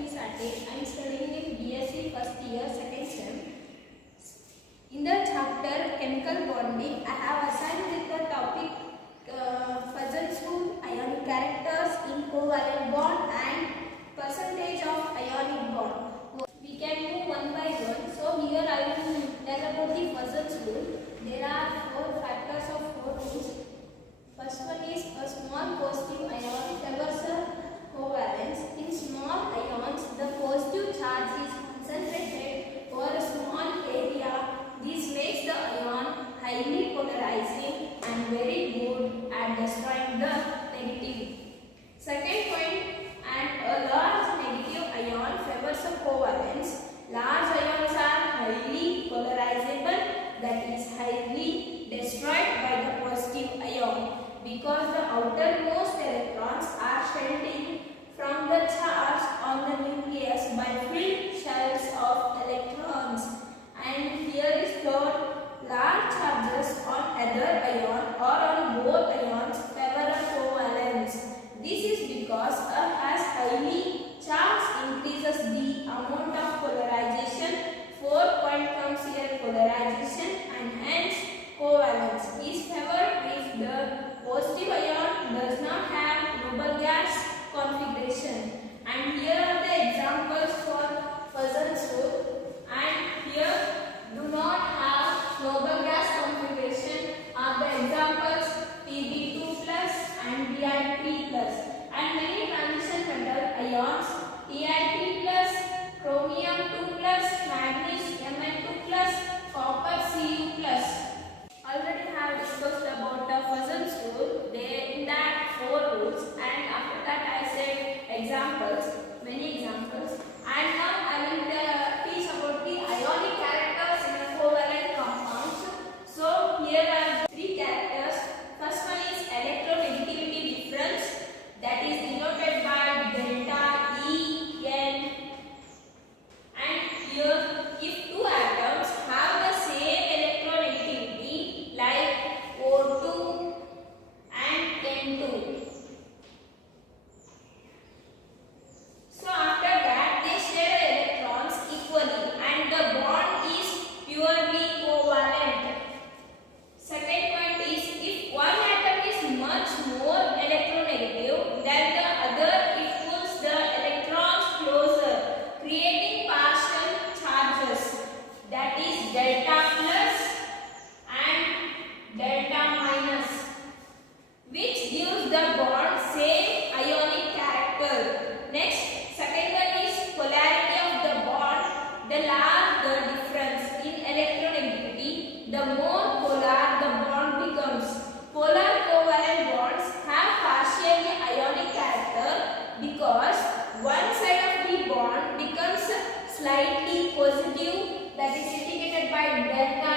I am studying in BSc first year, second sem. In the chapter chemical bonding, I have assigned with the topic fajans rule, ionic characters in covalent bond and percentage of ionic bond. We can move one by one. So here I will tell about the fajans rule. There are 4 factors of 4 rules. First one is a small positive ion favors a covalence. In small ions, the positive charge is concentrated over a small area. This makes the ion highly polarizing and very good at destroying the negative. Second point, and a large negative ion favors a covalence. Large ions are highly polarizable, that is highly destroyed by the positive ion, because the outermost electrons are sheltering from the charge on the nucleus by filled shells of electrons. And here is third, large charges on either ion or on both ions favor a covalence. This is because as highly charge increases the amount of polarization, 4 point comes here polarization, and hence covalence is favored if the positive ion does not have noble gas configuration. And here are the examples for fajans rule. And here do not have noble gas configuration are the examples Pb2 plus and Bi3 plus. And many transition metal ions Ti3 plus, chromium 2 plus, magnesium Mn2 plus, copper Cu plus. Already have discussed about the fajans rule. In that 4 rules, and after that I said examples, many examples. And now I will teach about the ionic characters in a covalent compounds. So here are 3 characters. First one is electronegativity difference, that is denoted by delta E N. And here, if 2 atoms have the same electronegativity like O2 and N2, so after that they share electrons equally and the bond is purely covalent. Second point is, if one atom is much more electronegative than the other, it pulls the electrons closer, creating partial charges, that is delta plus and delta minus, which gives the bond same ionic character. Next, second one is polarity of the bond. The larger the difference in electronegativity, the more polar the bond becomes. Polar covalent bonds have partially ionic character because one side of the bond becomes slightly positive, that is indicated by delta